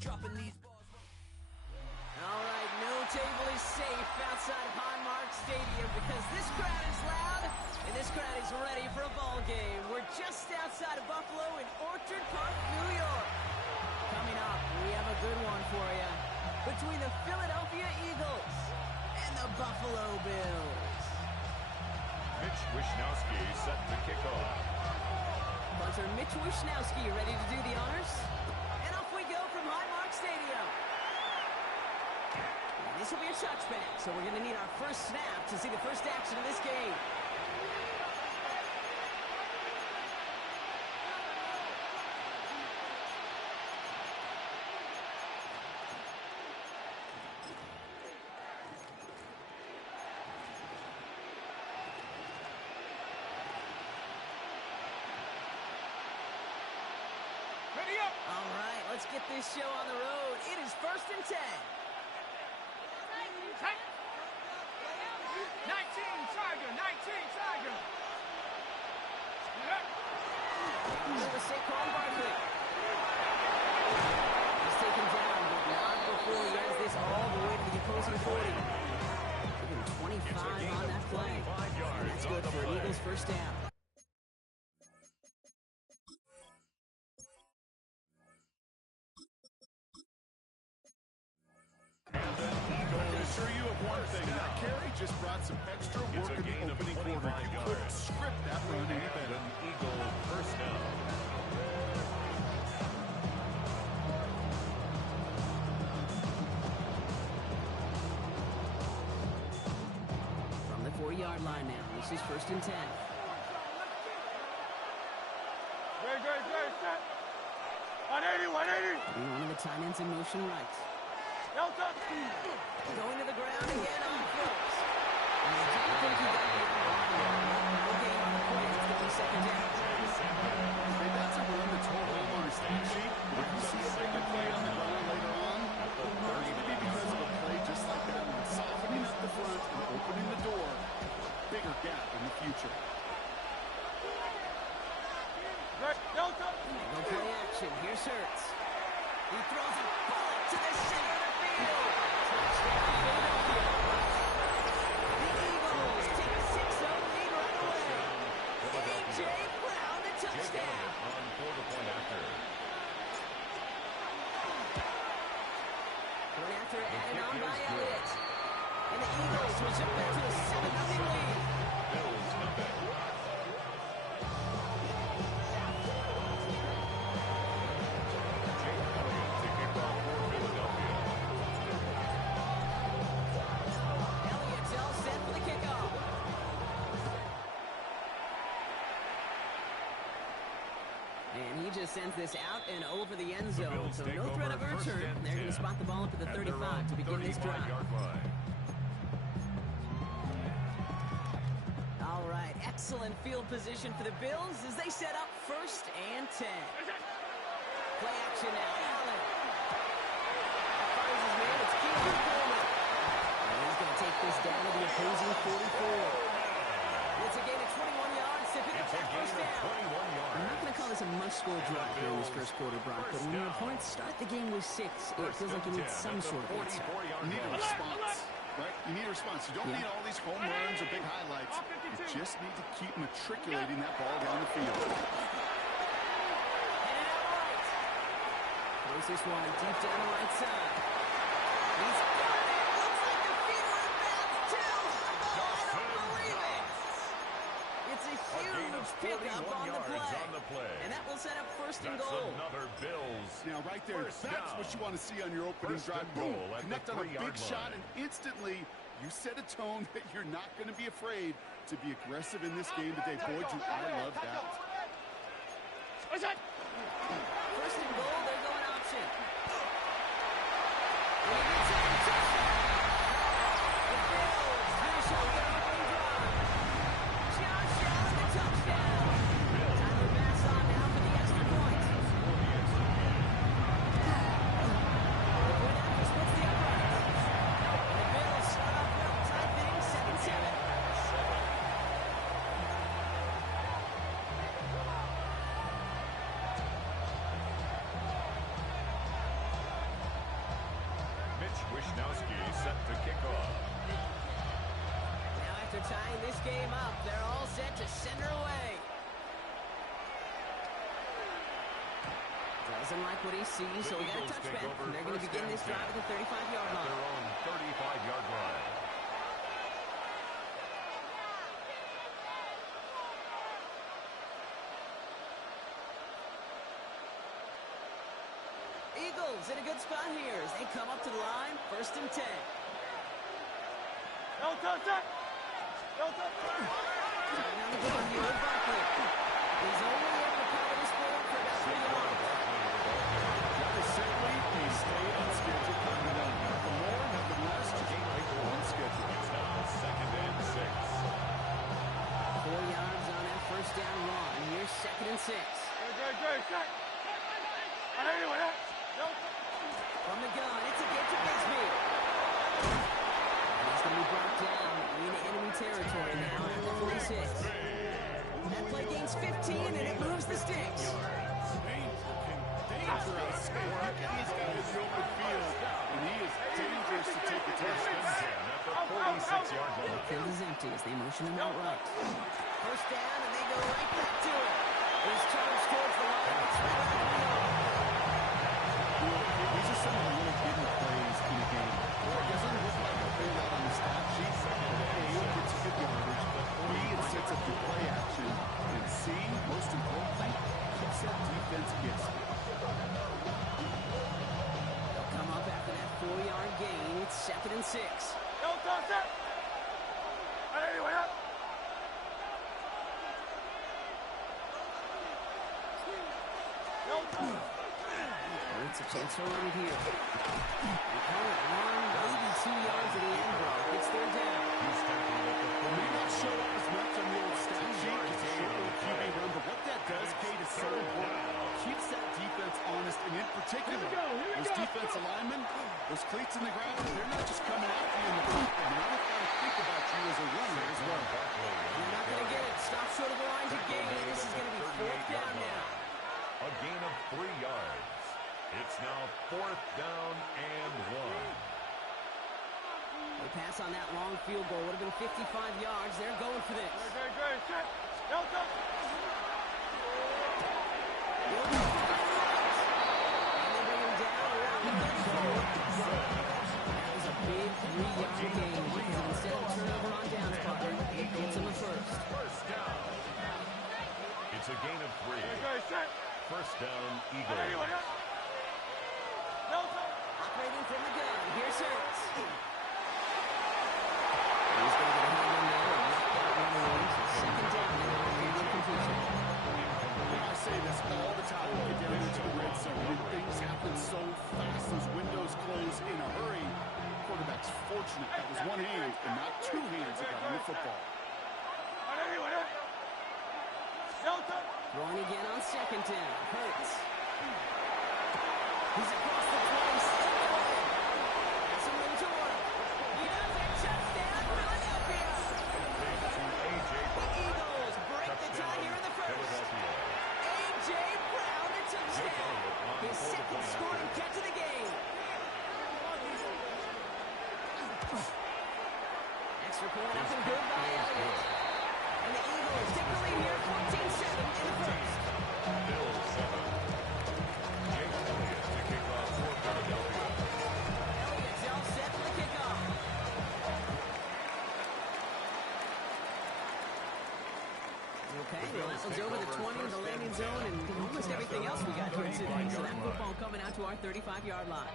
dropping these balls. All right, no table is safe outside of Highmark Stadium because this crowd is loud and this crowd is ready for a ball game. We're just outside of Buffalo in Orchard Park, New York. Coming up, we have a good one for you between the Philadelphia Eagles and the Buffalo Bills. Mitch Wishnowsky set to kick off. Punter Mitch Wishnowsky ready to do the honors. And off we go from Highmark Stadium. This will be a touchback, so we're going to need our first snap to see the first action of this game. Ready up! All right, let's get this show on the road. It is 1st and 10. 19 Tiger, 19 Tiger. Number Saquon Barkley. He's taken down, but not before he has this all the way to the opposing 40. Give him 25 on that play. And that's good for an Eagles first down. Just brought some extra work in the opening quarter. You couldn't script that run any better. Eagle first down. From the 4-yard line now. This is 1st and 10. Great, set. 180. And one of the tight ends in motion right. Delta. Going to the ground again on Phillips. I don't think he got the no gain on the play. It's going to be 2nd down. Hey, that's a run that's whole home on the stat sheet. But if you see a bigger play on the run later on, it might be because of a play just like that one. Softening up the front and opening the door. Bigger gap in the future. Delta. No play action. Here's Hurts. He throws a bullet to the center of the field. Touchdown, Philadelphia. The Eagles take a 6-0 lead right away. A.J. Brown, the touchdown. On for the point after. Point after added on by Elliott. And the Eagles will jump back to a 7-0 lead. Bills nothing. Sends this out and over the end zone. So no threat of a return. They're going to spot the ball up at the 35 to begin this drive. All right, excellent field position for the Bills as they set up 1st and 10. Play action now. Allen. Fires his man. It's Keelan Coleman. And he's going to take this down to the opposing 44. It's a gain of 21 yards to pick up that first down. I'm not going to call this a must-score drive during this first quarter, Brock, but when your opponents start the game with 6, it feels like you need some sort of answer. You need a response, right? You need a response. You don't need all these home runs or big highlights. You just need to keep matriculating that ball down the field. Headed out right. Throws this one deep down the right side. He's got it. Looks like the feet were advanced, too. Oh, I don't believe it. It's a huge pickup on the play. And that will set up 1st and goal. Another Bills. Now, right there, that's what you want to see on your opening drive. Boom, connect on a big shot, and instantly you set a tone that you're not going to be afraid to be aggressive in this game today. Boy, do I love that. 1st and goal, they're going option. And he gets it, touchdown. The Bills finish up their opening drive. Josh Allen, the touchdown. Tyler Bass on now for the extra point. The point after splits the uprights. And the Bills start off well, tied thing 7-7. Wisnowski set to kick off. Now after tying this game up, they're all set to send her away. Doesn't like what he sees, so we got a touchback. And they're going to begin this drive at the 35-yard line. Their own 35-yard line. Eagles in a good spot here as they come up to the line, 1st and 10. No touchdown! No touchdown! Turning on the board here with Barkley. He's only able to cover this ball for about 3 yards. Rather simply, they stay on schedule coming down. The more, have the less, just go on schedule. It's now 2nd and 6. 4 yards on that 1st down run. Here's 2nd and 6. Good, check. Anyway, From the gun, it's a get to Bisbee. And he's going to be brought down in enemy territory now at the 46. That play gains 15, and it moves the sticks. Dangerous. Look at these guys in the open field, and he is dangerous to take a touchdown. At the 46-yard line. The field is empty as they motion him out right. 1st down, and they go right back to it. He's charged towards the line. It's right around the yard. These are some of the little hidden plays in the game. It doesn't look like a whole lot on the stat sheet. A, it gets good yardage. B, it sets up your play action. And C, most importantly, keeps that defense guessing. They'll come up after that 4-yard gain. It's 2nd and 6. no touchdown! Anyway, no touchdown! It's a chance to run here. They call it 1, maybe 2 yards at the end, bro. It's 3rd down. He's tackled at the May not 40. show up as much on the old stat sheet because it's a short little QB run, but what that does, Kate, is so important. Keeps that defense honest, and in particular, those defensive linemen, those cleats in the ground, they're not just coming after you in the front, but now they've got to think about you as a runner as well. You're not going to get it. Stop short of the lines of gain. This is going to be 4th down now. A gain of 3 yards. It's now 4th down and 1. They pass on that long field goal. Would have been 55 yards. They're going for this. Good, check. No touchdown! They'll go for 5 yards. And they bring him down around the 34. That was a big 3-yard gain because instead of a turnover on downs, Butler, it gets him a first. First down. It's a gain of 3. Good, check. First down, Eagles. Anyway, no touchdown! Operating from the gun. Here's Hurts. He's going to get a hand in there and knock that one away. So 2nd down and a good completion. I say this all the time when we get into the red zone. When things happen so fast, those windows close in a hurry. Quarterback's fortunate that was one hand and not 2 hands that got on the football. Anyway, no touchdown! Throwing again on 2nd down. Hurts. He's across the 26. Has some room to work. He does it. Touchdown, Philadelphia. The Eagles break the tie here in the first. A.J. Brown, a touchdown. His 2nd scoring catch of the game. Extra point up and good by Elliott. And the Eagles take the lead here, 14-7 in the first. Bills 7. Jake Elliott to kick off for Philadelphia. Elliott's all set for the kickoff. Okay, well, that one's over the 20 in the landing zone and almost everything else we got here today. So that football coming out to our 35-yard line.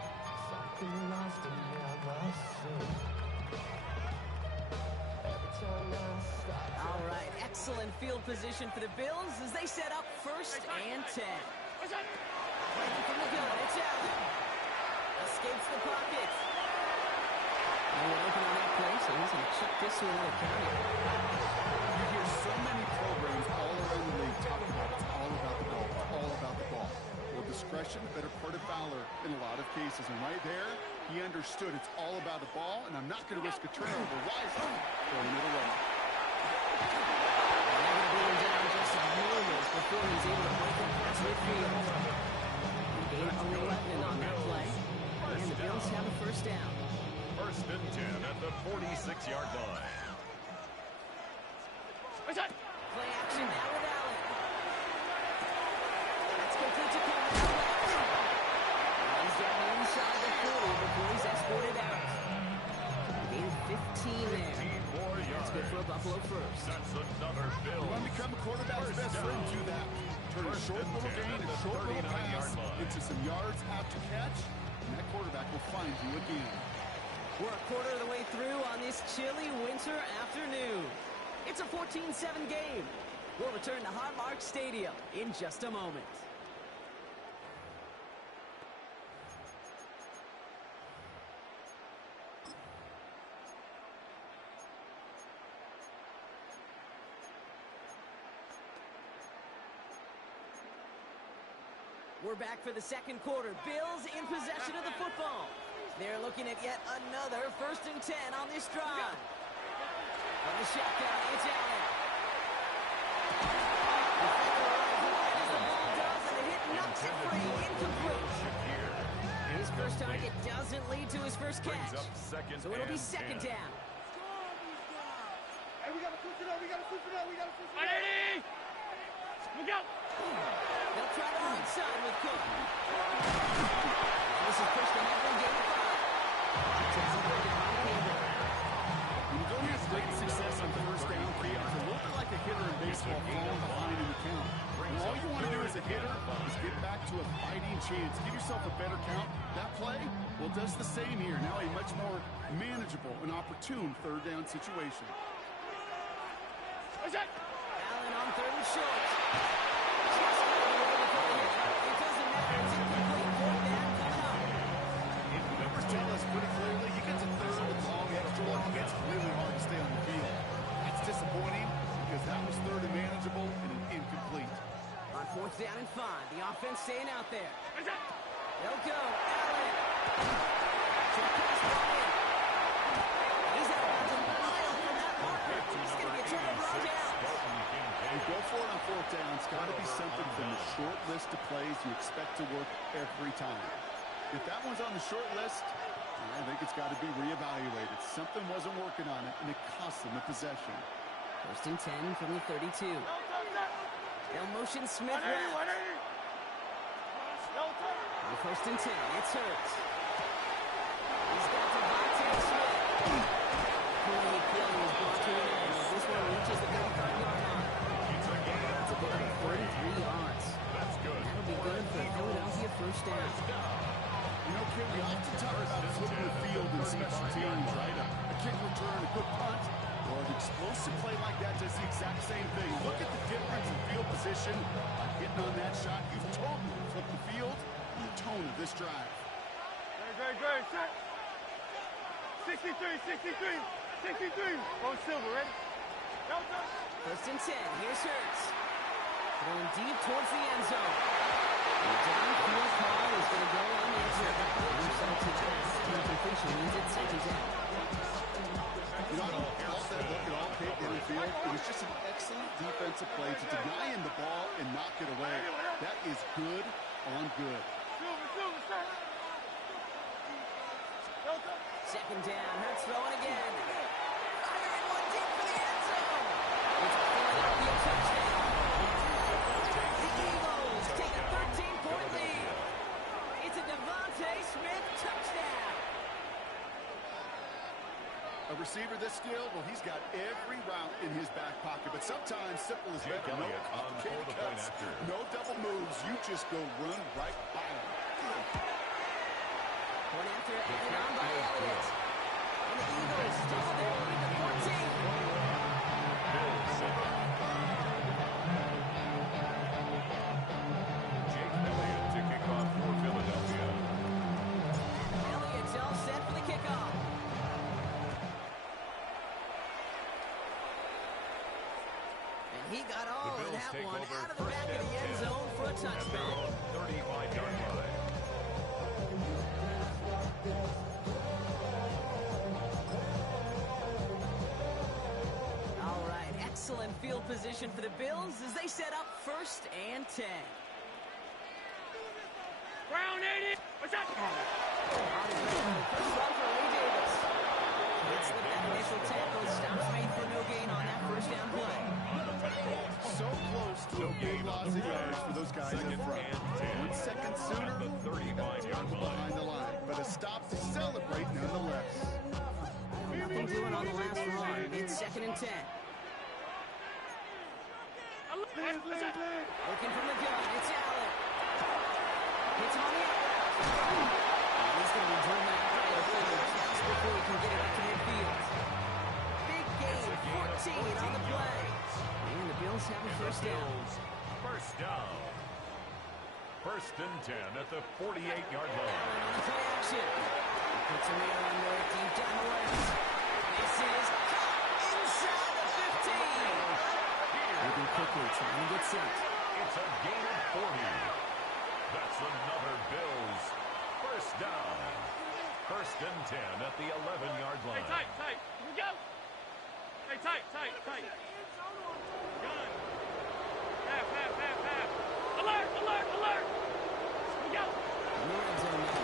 All right, excellent field position for the Bills as they set up 1st and 10. Waiting from the gun, it's Allen. Escapes the pocket. They were open on that play, so he's going to chuck this to another county. You hear so many programs all around the league talk about it's all about the ball. It's all about the ball. Well, discretion, the better part of valor in a lot of cases. And right there, he understood it's all about the ball, and I'm not going to risk a turnover. Wisely throwing it away. They're going to bring him down just a moment before he's able to break it past midfield. He gained 11 on that play, and the Bills have a 1st down. First and 10 at the 46-yard line. Play action now with Allen. That's complete to Cole. He's down inside the 40 before he's escorted out. Gain 15 there. 15 more yards. That's good for a Buffalo first. That's another Bill. You want to become a quarterback's best friend, do that. Turn a short little gain, a short little pass into some yards after catch, and that quarterback will find you again. We're a quarter of the way through on this chilly winter afternoon. It's a 14-7 game. We'll return to Highmark Stadium in just a moment. We're back for the second quarter. Bills in possession of the football. They're looking at yet another 1st and 10 on this drive. From the shotgun, it's Allen. As the ball does, and the hit knocks it free, incomplete. His first target doesn't lead to his first catch. So it'll be second down. Hey, we gotta switch it up, we gotta switch it up, we gotta switch it up. Look out! They'll try the right side with Cook. And this is pushed ahead from game 5. When you don't have great success on first down, it's a little bit like a hitter in baseball falling behind in the count. And all you want to do as a hitter is get back to a fighting chance. Give yourself a better count. That play, well, does the same here. Now a much more manageable and opportune third down situation. Allen on 3rd and short. It doesn't matter. It's incomplete. 4th down coming up. If the numbers tell us pretty clearly, you get to third with long extra long, it's really hard to stay on the field. That's disappointing because that was third and manageable and an incomplete. On 4th down and 5, the offense staying out there. They'll go. Allen. Short pass ball in. He's out of a mile from that marker. It's going to be a turnover on downs. You go for it on 4th down. It's got to be something from the short list of plays you expect to work every time. If that one's on the short list, I think it's got to be reevaluated. Something wasn't working on it, and it cost them the possession. 1st and 10 from the 32. They'll motion Smith left. On 1st and 10, it's Hurts. He's got Devontae Smith. Great play was brought to an end. This one reaches the 35-yard line. It's a good 43 yards. That's good. That'll be good for Philadelphia first down. You know, Kim, we often talk about flipping the field in special teams, right? A kick return, a good punt, or an explosive play like that does the exact same thing. Look at the difference in field position. By hitting on that shot, you've totally flipped the field and the tone of this drive. Great, set. 63. Go Silver, ready? Delta. 1st and 10, here's Hurts. Going deep towards the end zone. The downfield call is going to go unanswered. Incompletion means it's second down. You know, all that look at all tape downfield, it was just an excellent defensive play to deny him the ball and knock it away. That is good on good. Silver, set. Delta. Second down, Hurts throwing again. Firing one deep for the end zone. It's a Philadelphia touchdown. The Eagles take a 13-point lead. It's a Devontae Smith touchdown. A receiver this skilled, well, he's got every route in his back pocket, but sometimes simple is better. No complicated cuts, no double moves. You just go run right by him. Point after and on by Elliott. And the Eagles double their lead to 14. Jake Elliott to kick off for Philadelphia. Elliott's all set for the kickoff. And he got all of that one out of the back of the end zone for a touchback. 35-yard line. All right, excellent field position for the Bills as they set up 1st and 10. Brown 80. What's up? First run for Lee Davis. to stop to celebrate nonetheless. Nothing doing on the last run. It's 2nd and 10. Looking from the gun. It's Allen. Hits him on the outside. And he's going to be driven out by the field just before he can get it up to midfield. Big gain, 14 on the play. And the Bills have a first down. First down. 1st and 10 at the 48-yard line. Allen on the play action. Puts a man under it deep down the left. This is caught inside the 15. Moving quickly, trying to get set. It's a gain of 40. That's another Bills first down. 1st and 10 at the 11-yard line. Hey, tight. Here we go. Hey, tight. Gun. Half. Alert. Here we go. In the red zone now.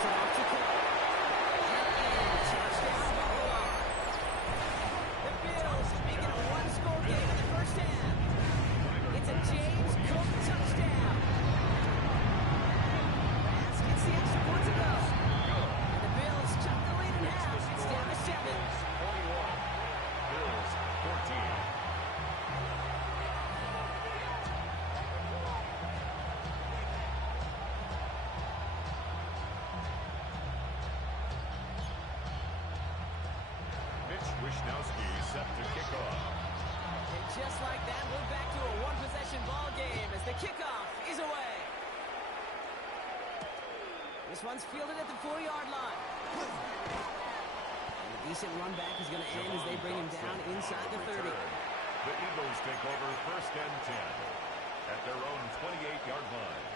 So off to Cook. And touchdown, Buffalo. The Bills making a one-score game in the first half. It's a James Cook touchdown. Pass gets the extra point to go. And the Bills chop the lead in half. It's down to 7. 21. Bills 14. Wishnowski set to kick off. And just like that, we're back to a one-possession ball game as the kickoff is away. This one's fielded at the 4-yard line. And a decent run back is going to end as they bring him down inside the 30. The Eagles take over 1st and 10 at their own 28-yard line.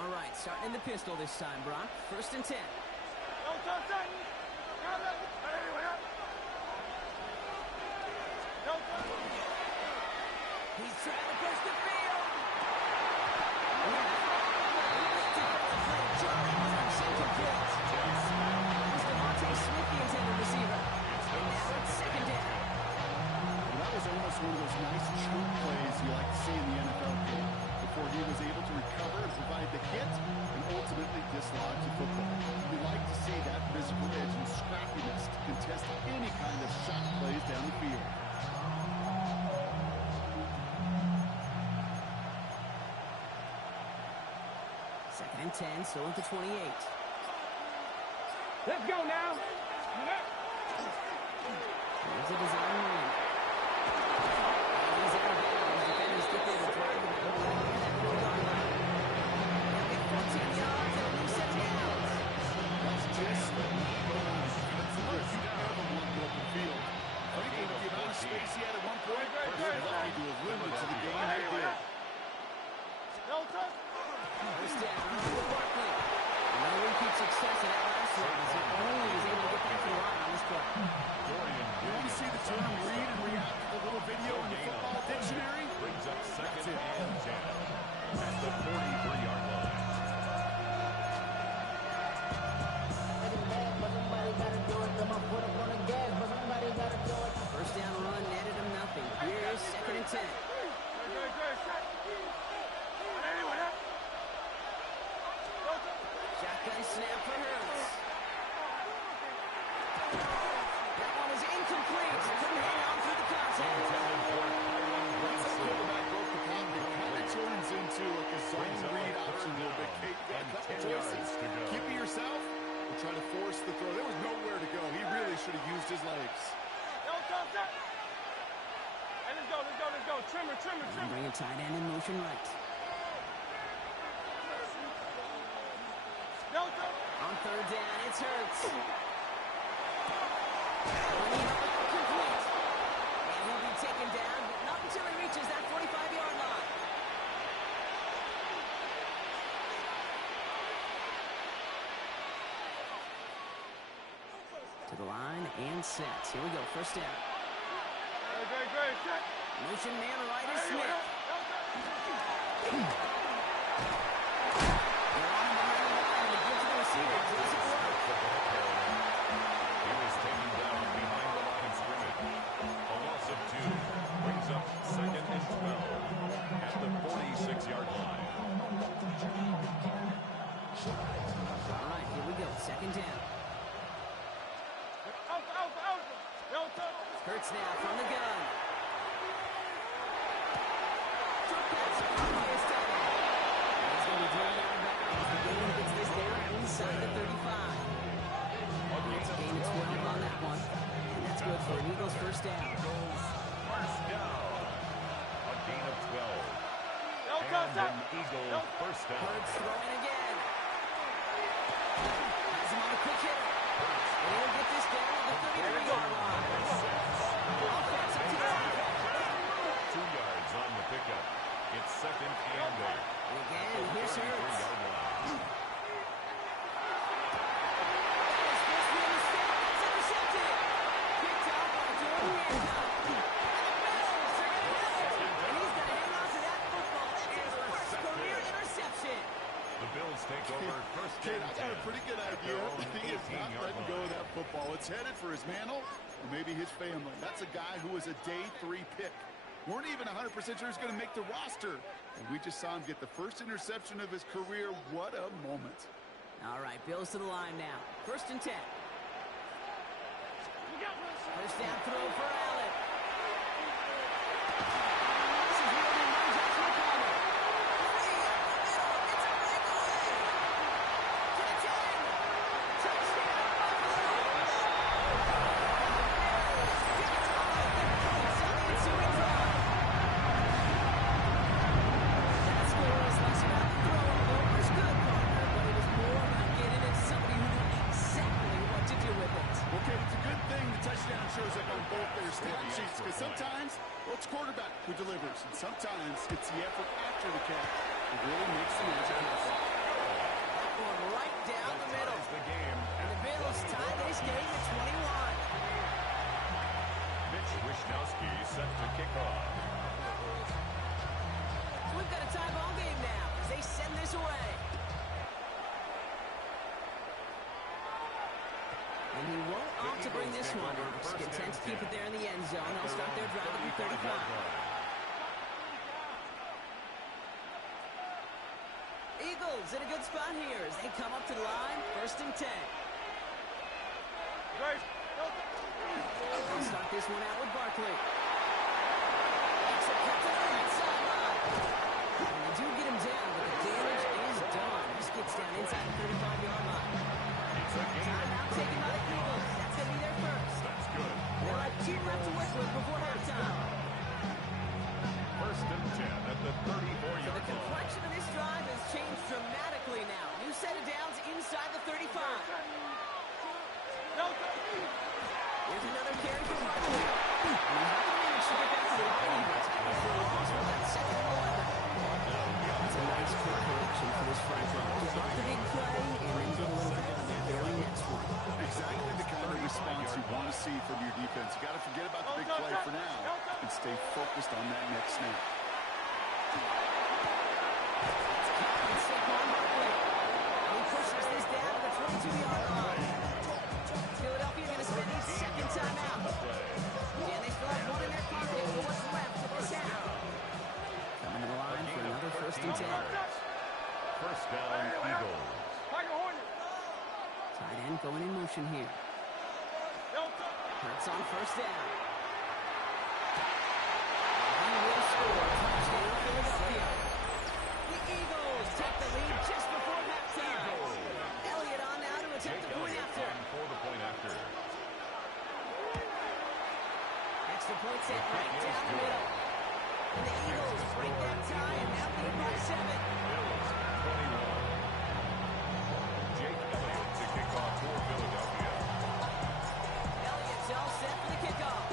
All right, starting in the pistol this time, Brock. 1st and 10. He's trying to push the field. Smith, the intended receiver. And now it's 2nd down. Well, that was almost one of those nice chunk plays you like to see in the NFL game, before he was able to recover and provide the hit and ultimately dislodge the football. You like to see that physical edge and scrappiness to contest any kind of shot plays down the field. Second and 10, still at the 28. Let's go now. Here's a design run. And he's out of bounds. Defenders get there to drive the ball right near that 4-yard line. They'll get 14 yards and a new set of downs. That's just what you never want to open field. Frankly, with the amount of space he had at one point, he's lucky to have limited to the game he did. First down with Barkley. No repeat success in that last one as he only was able to get back to the line on this play. You want to see the term read and react to the little video in the football dictionary? Brings up 2nd and 10 at the 43-yard line. First down run netted him nothing. Here's 2nd and 10. Shotgun snap for Hurts. That one is incomplete. Couldn't hang on through the contact. Once the quarterback broke the pocket, it kind of turns into like a zone read option a little bit. Kate, a couple choices. Keep it yourself or try to force the throw. There was nowhere to go. He really should have used his legs. Hey, let's go. Trimmer. Bring a tight end in motion right. On 3rd down, it's Hurts. Complete. And he'll be taken down, but not until he reaches that 45-yard line. To the line and set. Here we go, first down. Great. Motion man right is Smith. They're on him behind the line, and he gives Second down. Delta. Hurts now from the gun. Short pass, previous time. He's going to be thrown out of bounds. The game gets this down inside the 35. It's a gain of 12 on that one. And that's good for an Eagles first down. Eagles first down. A gain of 12. Delta, And an Eagle first down. Hurts throwing again. Has him on a quick hitter. And he'll get this down at the 33-yard line. Offense up to the line. 2 yards on the pickup. It's second and 8. And again, here's Hurts. 33-yard line. The Bills take over first Kid, and I got a 10. pretty good idea. He is not letting go of that football. It's headed for his mantle or maybe his family. That's a guy who was a day 3 pick. Weren't even 100% sure he's going to make the roster. And we just saw him get the first interception of his career. What a moment. All right, Bills to the line now. First and 10. First down throw for Allen. This is wielding one Josh McConnell. It's a breakaway. To the 10. Touchdown, Buffalo. That score was less about the throw. It was good, partner, but it was more about getting it to somebody who knew exactly what to do with it. Okay, it's a good thing the touchdown shows up on both their stat sheets because sometimes, well, it's quarterback who delivers, and sometimes it's the effort after the catch that really makes the magic happen. That one right down the middle. Ties the game. And the Bills tie this game at 21. Mitch Wishnowsky set to kick off. So we've got a tie ball game now as they send this away. And he won't opt to bring this one out. Just content to keep it there in the end zone. They'll start their drive at the 35. Eagles in a good spot here as they come up to the line. First and 10. They'll start this one out with Barkley. Exit cut to the right sideline. And they do get him down, but the damage is done. This gets down inside the 35-yard line. Timeout taken by the Eagles. That's going to be their first. That's good. They'll have 2 left to work with before halftime. First and 10 at the 34-yard So the line. complexion of this drive has changed dramatically now. New set of downs inside the 35. Here's another carry for Barkley. And he's not going to manage to get back to the line either. For a loss with that second and 11. It's a nice quick correction for this franchise. Start the big play and then get a little bit on the very next one. Exactly the kind of response you want to see from your defense. You got to forget about the big play for now and stay focused on that next snap. It's Saquon Barkley. And he pushes this down to the 22-yard line. Philadelphia going to spend his second time out. And they still have one in their pocket for what's left of this half. Coming to the line for another first and 10. First down, Eagles. Tight end going in motion here. Hurts on first down. He will score. Touchdown, Philadelphia. The Eagles take the lead just before halftime. Elliott on now to attempt the point after. For the point after. Extra point set right down the middle. And the Eagles break that tie and now lead by 7. Bills 21. Jake Elliott to kick off for Philadelphia. Elliott's all set for the kickoff.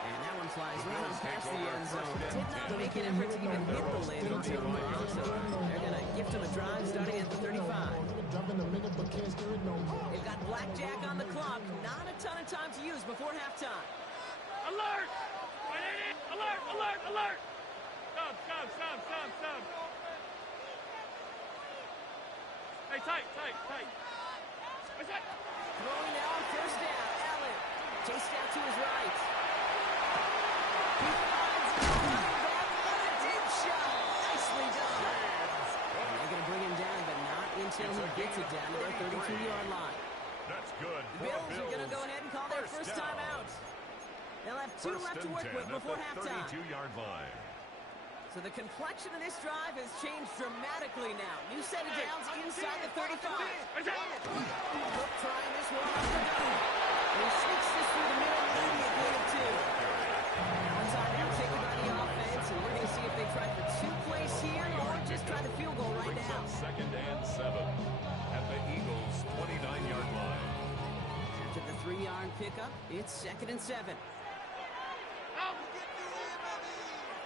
And that one flies right on past the end zone. Did not make an effort to even hit the landing zone. So they're going to gift him a drive starting at the 35. They've got blackjack on the clock. Not a ton of time to use before halftime. Alert! Alert! Alert! Alert! Stop! Hey, tight! What's that? Throwing now on first down. Allen chased out to his right. He finds it. Coming back on a deep shot. Nicely done. until he gets it down to their 32-yard line. That's good. The Bills are going to go ahead and call their first timeout. They'll have 2 left to work with before halftime. 32-yard line. So the complexion of this drive has changed dramatically now. New set of downs inside the 35. Look, trying this one off the gun. He sneaks this through the middle and a gain of 2. One time now taken by the offense, and we're going to see if they try for 2 plays here or just try the field goal right now. Second and 7 at the Eagles' 29-yard line. After the 3-yard pickup, it's second and 7.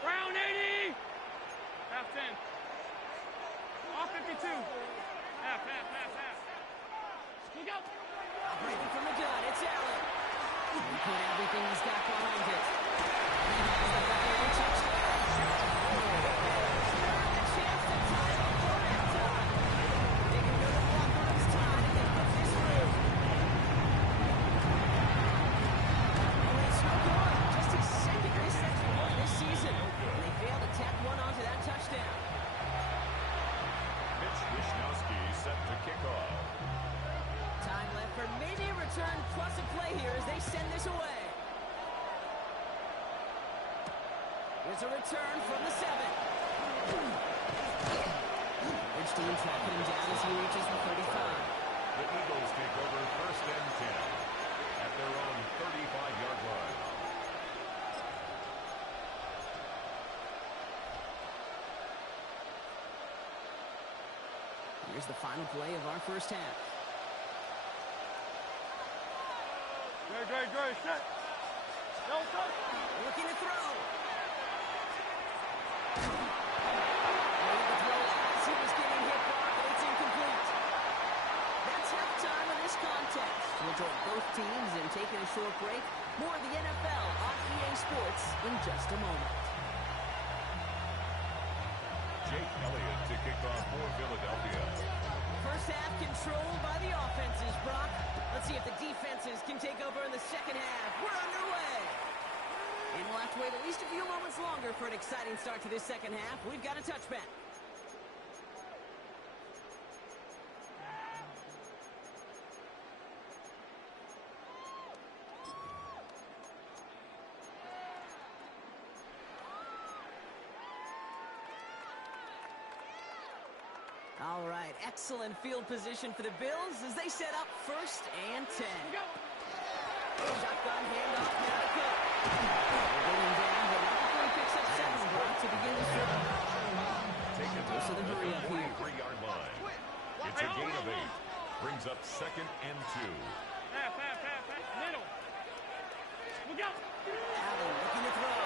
Brown 80. Half 10. Off 52. Half. Look out. Operating from the gun, it's Allen. He put everything he's got behind it. He has the Buffalo touchdown. A chance to tie it up for halftime. They can go to the locker room's time and they put this through. Oh, it's no good. Just his second reception point this season. And they failed to tack one onto that touchdown. Mitch Wishnowsky set to kick off. Time left for maybe a return plus a play here as they send this away. Here's a return from the 7. Which team tracking him down as he reaches the 35. The Eagles take over first and 10 at their own 35-yard line. Here's the final play of our first half. Great. Set. No touch. Looking to throw. Made the throw as he was getting hit, but it's incomplete. That's halftime of this contest. We'll join both teams in taking a short break. More of the NFL on EA Sports in just a moment. Jake Elliott to kick off for Philadelphia. First half controlled by the offenses, Brock. Let's see if the defenses can take over in the second half. We're underway. And we'll have to wait at least a few moments longer for an exciting start to this second half. We've got a touchback. All right, excellent field position for the Bills as they set up first and 10. Shotgun handoff, now to Cook. They're getting down, but not before he picks up 7 Brock to begin the drive. Goes to the hurry up here. 3-yard line. It's a gain of 8. Brings up second and 2. Half. Middle. Look out. Allen looking to throw.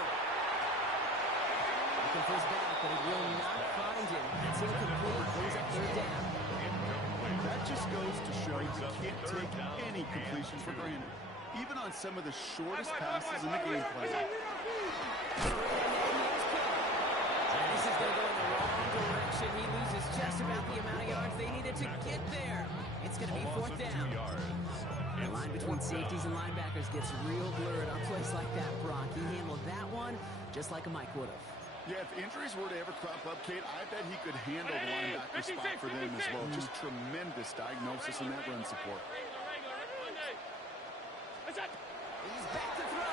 Looking for his back, but he will not find him. That's incomplete. Brings up third down. That just goes to show you can't take any completion for granted, even on some of the shortest passes in the game plan. This is going to go in the wrong direction. He loses just about the amount of yards they needed to get there. It's going to be fourth down. The line between safeties and linebackers gets real blurred on plays like that, Brock. He handled that one just like a Mike would have. Yeah, if injuries were to ever crop up, Kate, I bet he could handle the linebacker spot for them as well. Just tremendous diagnosis in that run support. He's back to throw.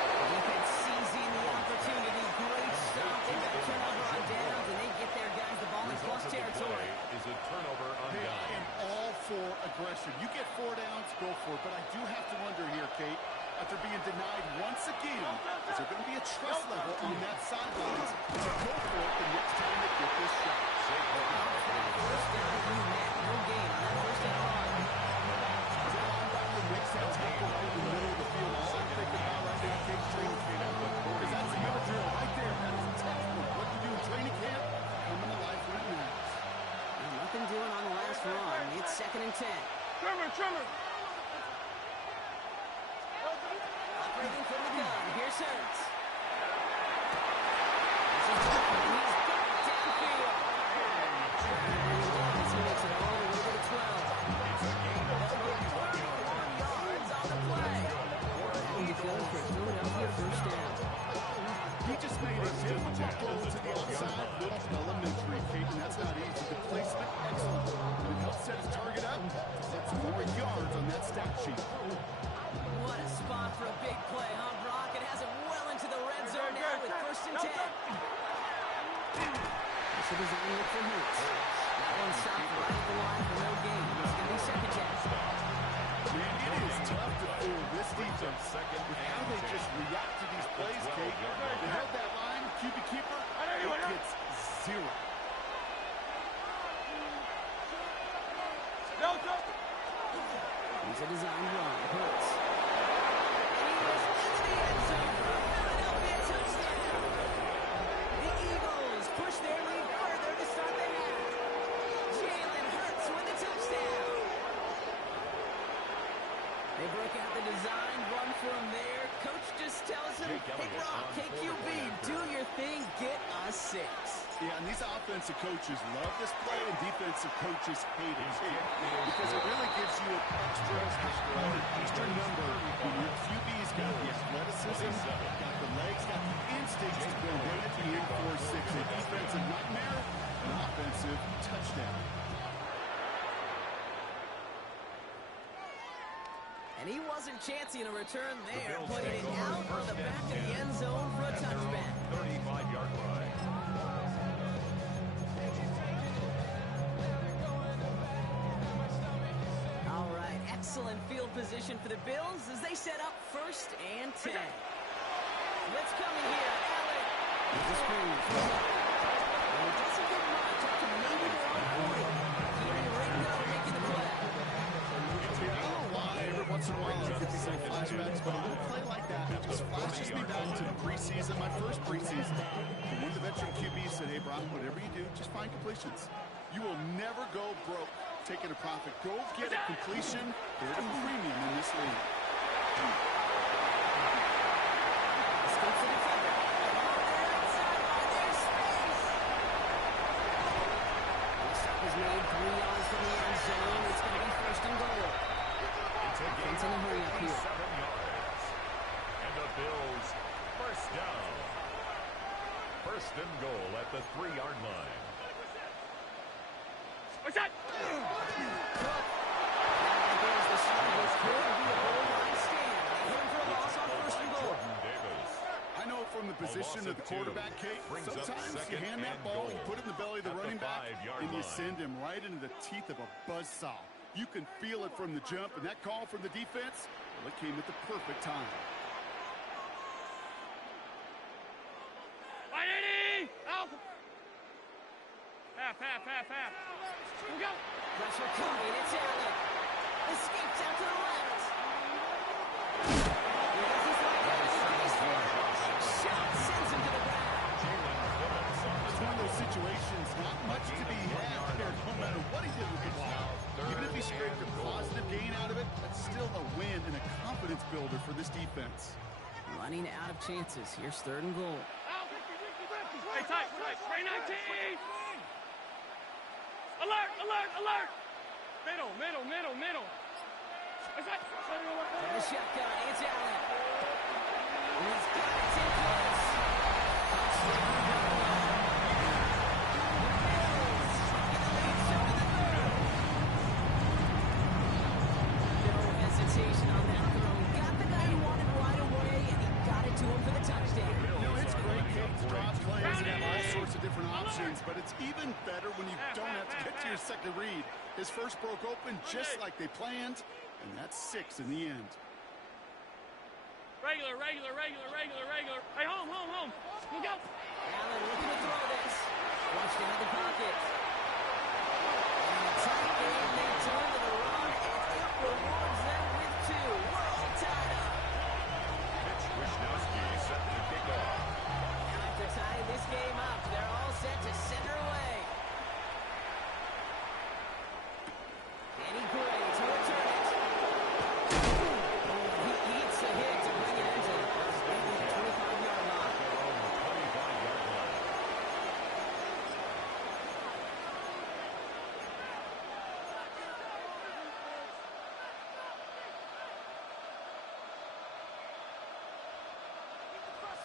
The defense seizing the opportunity. Great stop. They got a turnover on downs, and they get their guys the ball in plus territory. Is a turnover on Hey, down. I'm all for aggression. You get 4 downs, go for it. But I do have to wonder here, Kate, after being denied once again, is there going to be a trust level on that sidelines to go for it the next time they get this shot? First down, no gain on that first down. Makes that tackle right in the middle of the field. All I'm thinking about right now, Kate, training camp. Because that's the other drill right there. That is a textbook. What you do in training camp, coming to life when it matters. And nothing doing on the last run. It's second and 10. Trimmer. Operating from the gun. Here's Hurts. He's got it downfield. He makes it all the way to the 12. Yards on the play. And he goes for Philadelphia first down. made a difficult throw to the outside. Looks elementary, Kate, and that's not easy. The placement, excellent. And it helps set his target up. Get some more yards on that stat sheet. What a spot for a big play, huh, Brock? It has him well into the red zone now with 1st and 10. This is a look for Hurts. That one stopped right at the line for no gain. It's going to be 2nd down. Man, it is tough to fool this defense with how they just react to these plays, Kate. They held that line, QB keeper, it gets 0. He's a design run. Hurts. And he is into the end zone for a Philadelphia touchdown. The Eagles push their lead further to start the half. Jalen Hurts with the touchdown. They broke out the design run for him there. Coach just tells him, hey, Brock, KQB, do your thing, get us 6. Yeah, and these offensive coaches love this play, and defensive coaches hate it too, because it really gives you an extra number when your QB's got the athleticism, got the legs, got the instincts to go right at the end for 6. A defensive nightmare, an offensive touchdown. And he wasn't chancing a return there, putting it out on the back of the end zone for a touchback. 35-yard line. All right, excellent field position for the Bills as they set up 1st and 10. Blitz coming here. Allen with the screen. And it doesn't get much up to maybe the 140. Even Ringo making the play. I don't know why every once in a while I get these little flashbacks, but a little play like that just flashes me back to the preseason, my first preseason. And when the veteran QB said, hey, Brock, whatever you do, just find completions. You will never go broke taking a profit. Go get a completion. They're at a premium in this league. Escape the defender. There's space. The stop is made 3 yards from the end zone. It's going to be 1st and goal. Offense in a hurry up here. 7 yards. And the Bills, 1st down. 1st and goal at the 3-yard line. What's that? I know from the position of the quarterback, Kate, sometimes you hand that ball, you put it in the belly of the running back, and you send him right into the teeth of a buzzsaw. You can feel it from the jump, and that call from the defense, well, it came at the perfect time. Half. Here we go. Pressure coming. It's Allen. Escapes out to the left. Shot sends him to the ground. It's one of those situations, not much to be had there, no matter what he did with the ball. Even if he scraped a positive gain out of it, that's still a win and a confidence builder for this defense. Running out of chances. Here's 3rd and goal. Hey, tight. Spray 19. Alert. Middle. What's that? And the shotgun. It's Allen. And he's got it. It's in close. Touchdown. No hesitation on that throw. He got the guy he wanted right away, and he got it to him for the touchdown. You know, it's great, Kate, to draw plays and have all sorts of different options, but it's even better when you don't have to get to your second read. His first broke open just like they planned, and that's 6 in the end. Regular. Hey, home. Look out. Allen looking to throw this. Flushed out of the pocket. And a tight game. They turn to the run, and it rewards them with 2. We're all tied up. Mitch Wishnowsky set to kick off. And after tying this game up, they're all set to send her away. Danny Gray to return it. He gets a hit to bring it into the 25-yard line.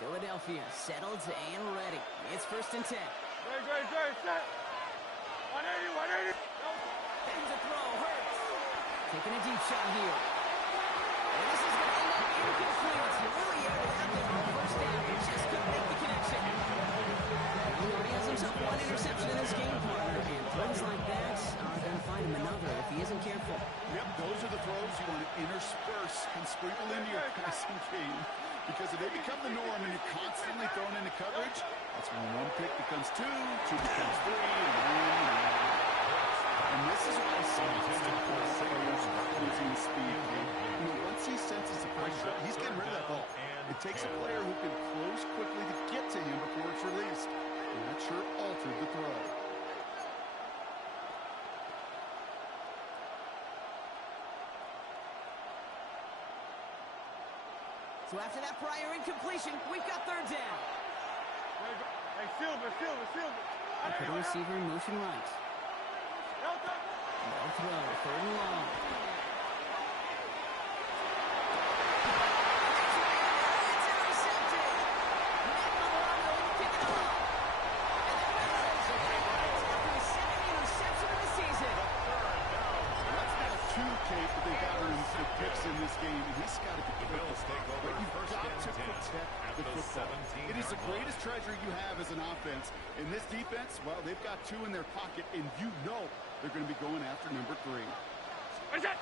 Philadelphia settled and ready. It's 1st and 10. Great, set. 180. There's a throw, Hurts. Taking a deep shot here. And this is going to end up incomplete. Really aired it out there on 1st down. He just couldn't make the connection. He already has himself one interception in this game, partner. And throws like that are going to find him another if he isn't careful. Yep, those are the throws you want to intersperse and sprinkle into your passing game. Because if they become the norm and you're constantly thrown into coverage, that's when one pick becomes two becomes three, and this is why sometimes players are losing speed. Once he senses the pressure, he's getting rid of that ball. It takes a player who can close quickly to get to him before it's released. And that sure altered the throw. So after that prior incompletion, we've got 3rd down. Hey, Silver. The receiver in motion right. No throw, 3rd and long. It's intercepted. Pick it up. And there it is. After his 2nd interception of the season. That's not 2, Kate, but they got her in the picks in this game, and he's got to be careful. But you've got to protect the football. It is the greatest treasure you have as an offense. In this defense, well, they've got 2 in their pocket, and you know they're going to be going after number 3. What is that?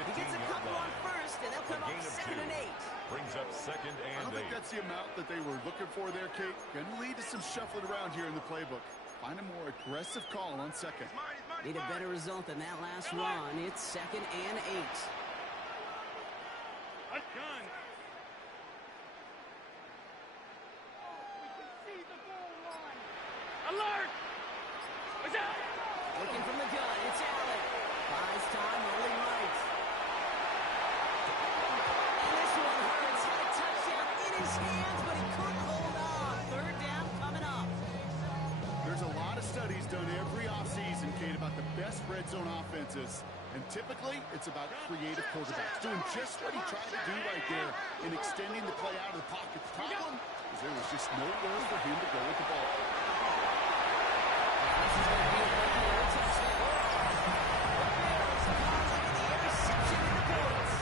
He gets a couple on 1st, and they'll come up 7 and 8. Brings up 2nd and 8. I don't think that's the amount that they were looking for there, Kate. Going to lead to some shuffling around here in the playbook. Find a more aggressive call on 2nd. Need a better result than that last run. It's 2nd and 8. Gun. Alert! What's that? Looking from the gun, it's Allen. Buys time, rolling right. And this one hurts. Had a touchdown in his hands, but he couldn't hold on. 3rd down coming up. There's a lot of studies done every offseason, Kate, about the best red zone offenses. And typically, it's about creative quarterbacks doing just what he tried to do right there in extending the play out of the pocket. The problem is there was just nowhere for him to go with the ball. This is going to be a touchdown. The Bills calling the interception in the points.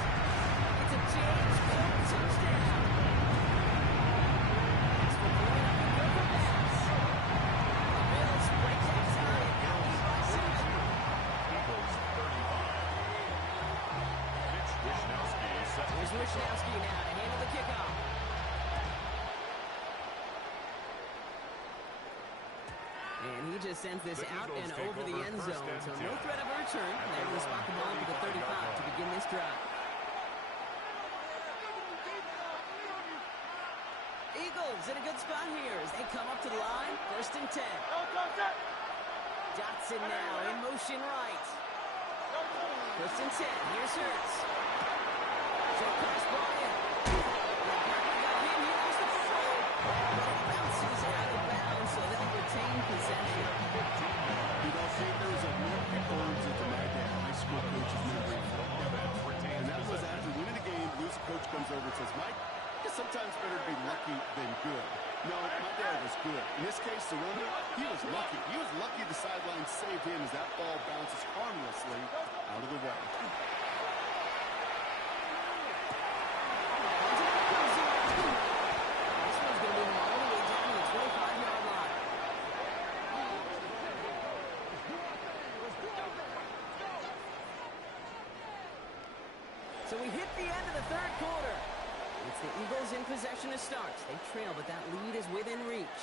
It's a James Cook touchdown. It's for going up and go for Bass. The Bills break that tie and now lead by 7. Eagles 35. Here's Wishnowski now to handle the kickoff. And he just sends this out and over the end zone. So no threat of a return. They will spot the ball to the 35 to begin this drive. Eagles in a good spot here as they come up to the line. 1st and 10. Dotson now in motion right. 1st and 10. Here's Hurts. Short pass ball in. Got him. He lost the football. But it bounces out of bounds, so they'll retain possession. You know, see, there was a real big burns into my dad, high school coach's memory. And that was after winning the game, losing coach comes over and says, Mike, it's sometimes better to be lucky than good. No, my dad was good. In this case, the runner, he was lucky. He was lucky the sideline saved him as that ball bounces harmlessly out of the way. This one's going to move all the way down to the 25-yard line. So we hit the end of the 3rd quarter. It's the Eagles in possession to start. They trail, but that lead is within reach.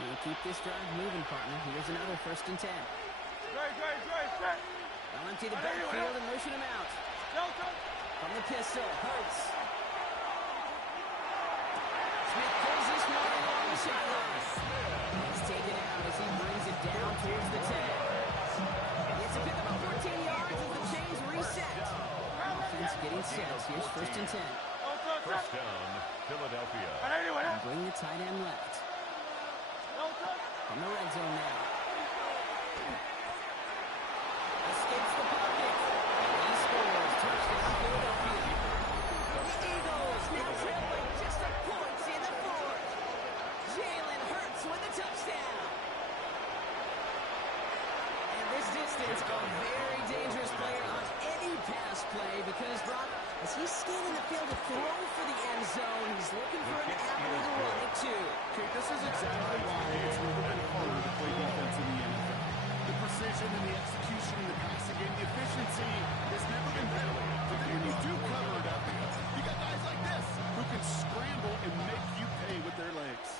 We'll keep this drive moving, partner. Here's another 1st and 10. Set. They'll empty the backfield and motion him out. From the pistol, Hurts. Smith pulls this one along the sideline. He's taken out as he brings it down towards the 10. Makes a pick about 14 yards as the chains reset. Offense getting set. Here's 1st and 10. First down, Philadelphia. And bring the tight end left. From the red zone now. Escapes the pocket. And he scores. Touchdown, Philadelphia. The Eagles now trailing just a point in the fourth. Jalen Hurts with a touchdown. And this distance, a very dangerous player on any pass play because, Brock, as he's scanning the field to throw for the end zone, he's looking for an avenue to run it too. Okay, this is exactly why it's never been harder to play defense in the NFL. The precision and the execution in the passing game, the efficiency has never been better. But then when you do cover it up, you got guys like this who can scramble and make you pay with their legs.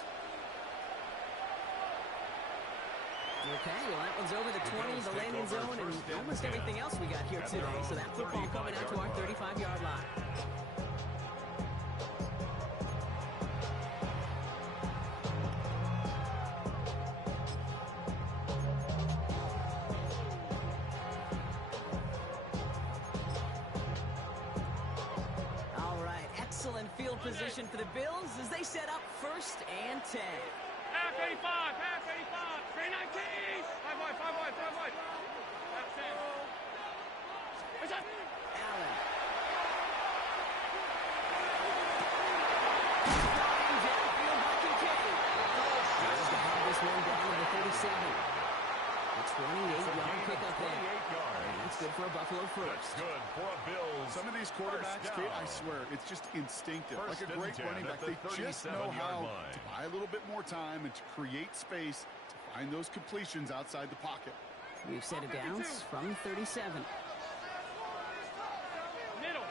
Okay, well, that one's over the 20, the landing zone, and almost everything else we got here today. So that football coming out to our 35-yard line. All right, excellent field position for the Bills as they set up 1st and 10. Half 85, half 85. 319. 5 wide, 5 wide, 5 wide. That's it. What's up? Allen. Flying downfield by Kincaid. Tries to have this one down to the 37. A 28-yard pickup there. 28 yards. And that's good for a Buffalo first. That's good for a Bills. Some of these quarterbacks, First Kate, down. I swear, it's just instinctive. First Like a and great 10 running at back, the they just know 37-yard how line. to buy a little bit more time and to create space to find those completions outside the pocket. We've set it down from 37. Middle.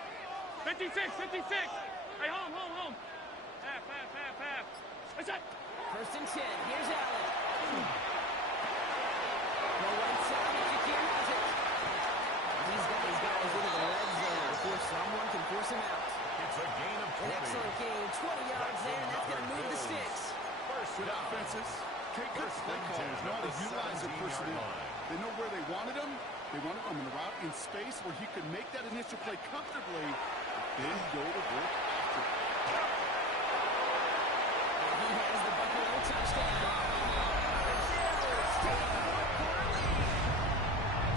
56, 56. Hey, home, home, home. Half, half, half, half. What's up? 1st and 10. Here's Allen. The right side, Ezekiel has it. He's got his guys into the red zone before someone can force him out. It's a gain of 20. An excellent gain, 20 yards there, and that's going to move the sticks. First Good down. offenses. Kate, good First play and callers 10 know how to at the utilize their 17-yard personnel. line. They know where they wanted them. They wanted them in the route in space where he could make that initial play comfortably, then go to work after. And he has the Buffalo touchdown.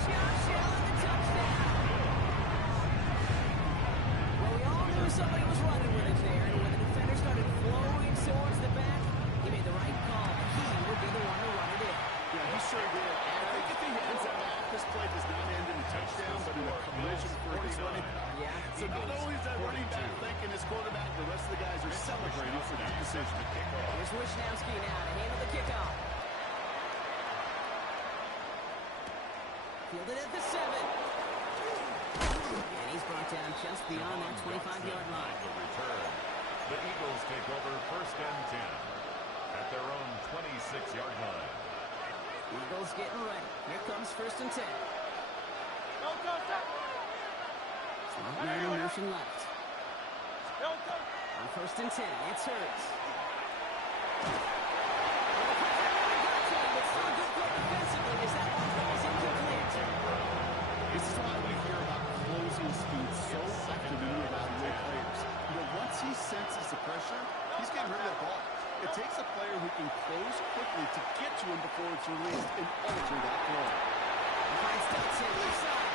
Josh Allen, the touchdown. Well, we all knew somebody was running with it there, and when the defender started flowing towards the back, he made the right call. He would be the one to run it in. Yeah, he sure did. I think if he ends that off, this play does not end in a touchdown, but in a collision for his running back. Yeah. So not only is that running back thanking his quarterback, the rest of the guys are celebrating for that decision. Here's Wisnowski now to handle the kickoff. Fielded at the 7. And he's brought down just beyond that 25-yard line. The return. The Eagles take over 1st and 10 at their own 26-yard line. Eagles getting ready. Here comes 1st and 10. Go, go, go. Slot man in motion left. Go, go. On 1st and 10, it's Hurts. But still a good play defensively as that one falls incomplete. This is why we hear about closing speed so often when we evaluate players. You know, once he senses the pressure, he's getting rid of that ball. It takes a player who can close quickly to get to him before it's released and alter that throw. Finds Dotson left side.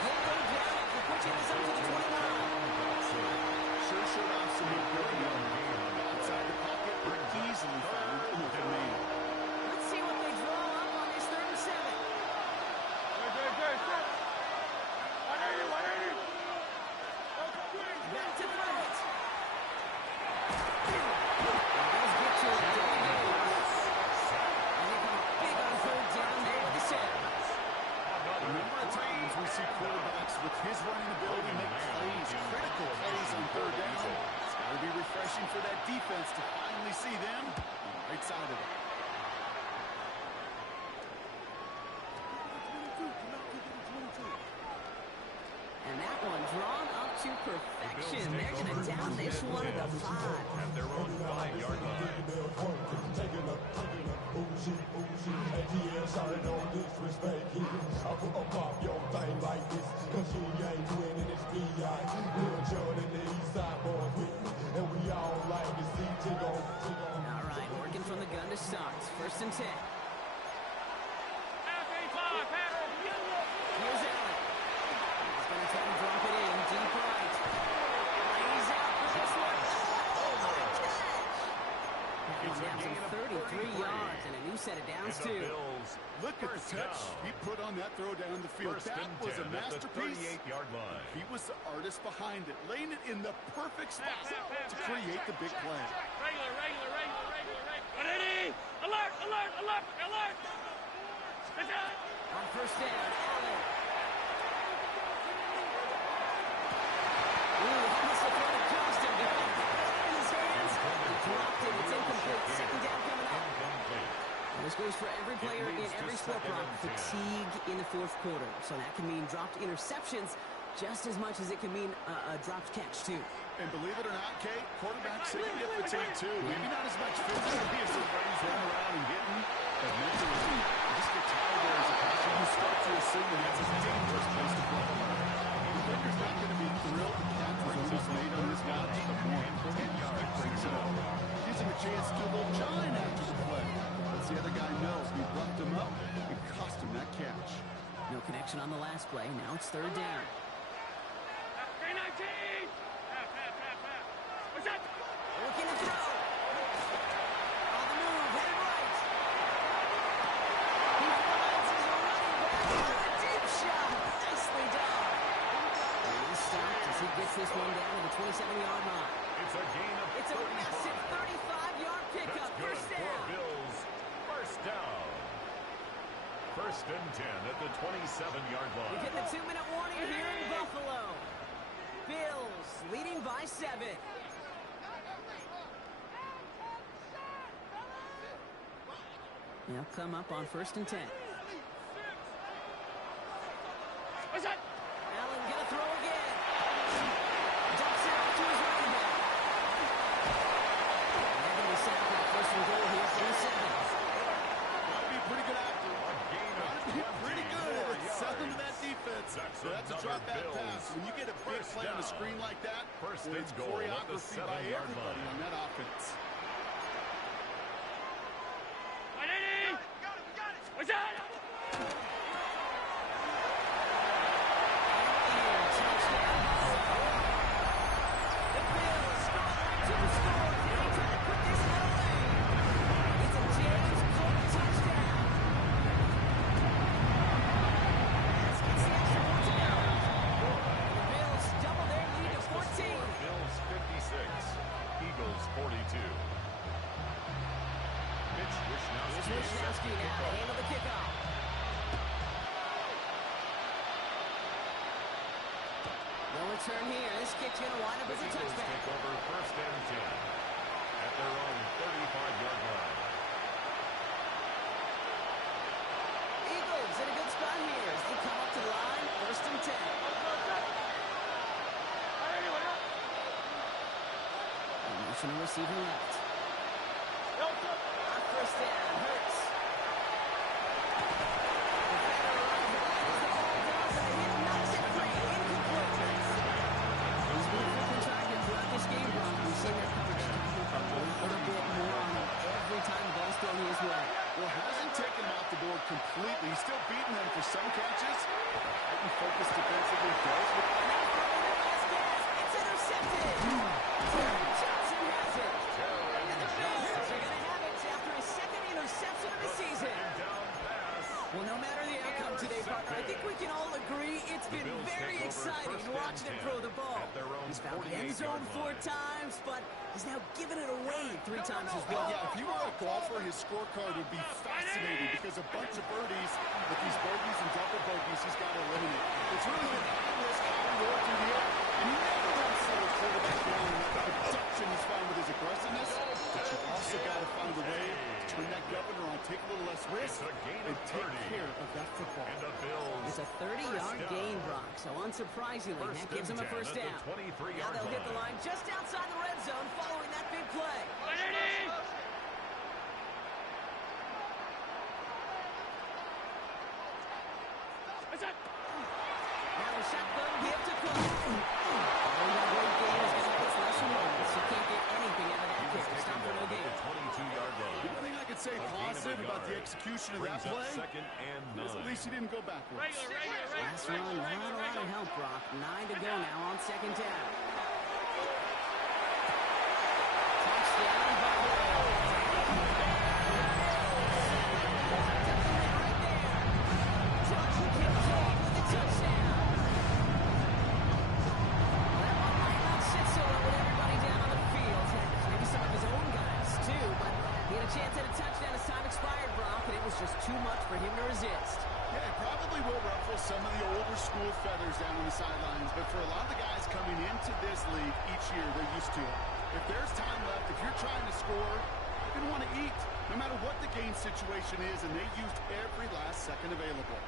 He'll go down after pushing this up to the 29. Sure showed off some mobility on the game. Outside the pocket, but easily found an open man. Let's see what they draw up on this 3rd and 7. Good, good, good, good. 180, 180. Go, go, go. Back to throw it. He does get to it. There he goes. And they come up big on 3rd down there with the 7. A number of times we see quarterbacks with his running ability make plays, critical plays on 3rd down. It's got to be refreshing for that defense to finally see them on the right side of it. And that one drawn up to perfection. They're going to down this one at the 5. At their own 5-yard line. All right, working from the gun to start. First and 10. Here's Allen. He's going to try to drop it in. Deep right. Lays out for this one. Oh, what a catch! That one down some 33 yards and a new set of downs, too. Look at the touch he put on that throw down the field. That was a masterpiece. 38-yard line. He was the artist behind it, laying it in the perfect spot to create the big play. Regular. Ready? Alert! On first down, Allen. Ooh, he must have thrown it past him. Got it in his hands. He dropped it. It's incomplete. Second down coming up. And this goes for every player in every sport, Brock. Fatigue in the fourth quarter. So that can mean dropped interceptions just as much as it can mean a dropped catch, too. And believe it or not, Kate, quarterbacks say get fatigue, too. Maybe not as much physically as everybody's running around and getting, but mentally, you just get tired there as a passer. You start to assume that it's a dangerous place to play. The defender's not going to be thrilled the catch was almost made on his watch, but more importantly, it breaks it up. Gives him a chance to do a little shine after the play. Lets the other guy know he roughed him up and cost him that catch. No connection on the last play. Now it's third down. 319! What's that? Looking to throw. On the move, headed right. He finds his running back for a deep shot. Nicely done. And he's stopped as he gets this one down to the 27-yard line. It's a gain of It's a massive 35-yard pickup. That's good First for down. Bills. First down. First and 10 at the 27-yard line. We get the 2-minute warning here in Buffalo. Bills leading by 7. They'll come up on first and 10. What's that? Allen gonna throw again. Dumps it out to his running back. And they're gonna be set up at first and goal here for the 7. Gotta be pretty good after. A gain of Gotta be pretty 20 good more at selling to that yards. defense. That's So that's a drop back another pass. Bills. When you get a big First play on the down. screen like that, First well, and it's goal at the choreography by 7-yard everybody line. on that offense. 180! What's that? The Bills go to the score. Can they try to put this one away? It's a James Cook touchdown. This gets the extra point to go. The Bills double their lead to 14. Bills 56, Eagles 42. Mitch Here's Wishnowsky Wishnowsky now to handle the kickoff. No return here. This kick's going to wind up The as a Eagles touchback. take over first and 10 at their own 35-yard line. Eagles in a good spot here as they come up to the line. First and 10. Motion receiver left. On first down, Hurts. Defender runs back as the ball goes and he knocks it free. Incomplete. He's been freaking tracking throughout this game, Brock. We've seen their coverage a little bit more on him every time the ball's thrown his way. Well, hasn't taken him off the board completely. He's still beating them for some catches. Heightened focus defensively does look And now throwing the last pass. It's intercepted. Terry Johnson has it. And the Bills are going to have it after his second interception of the season. Down pass. Well, no matter the outcome today, partner, I think we can all agree it's been Bills very take over exciting first and watching him 10 throw the ball. at their own He's found the end 48-yard zone 4 line. times, but he's now given it away 3 times as well. Yeah, if you were a golfer, his scorecard would be fascinating because a bunch of birdies, with these bogeys and double bogeys, he's got to eliminate. It's really been endless high roll through the air. You never want to slow a quarterback down with the production he's found with his aggressiveness, but you also got to find a way to turn that governor on, take a little less risk, It's a gain and of take 30. care of that football. And the Bills It's a 30-yard gain, Brock. So on Unsurprisingly, that gives them a first down. Now they'll hit the line just outside the red zone following that big play. Now the shotgun give to Cook. Oh, that great game is going to have its lesson moments. You can't get anything out of that kick. Stop for no gain. 22-yard line. The only thing I could say positive about the execution of that play second and is at least he didn't go backwards. Last run, not a lot of help, Brock. 9 to go now on second down. Touchdown, Buffalo. Chance at a touchdown as time expired, Brock, and it was just too much for him to resist. Yeah, it probably will ruffle some of the older school feathers down on the sidelines, but for a lot of the guys coming into this league each year, they're used to it. If there's time left, if you're trying to score, you're going to want to eat, no matter what the game situation is, and they used every last second available.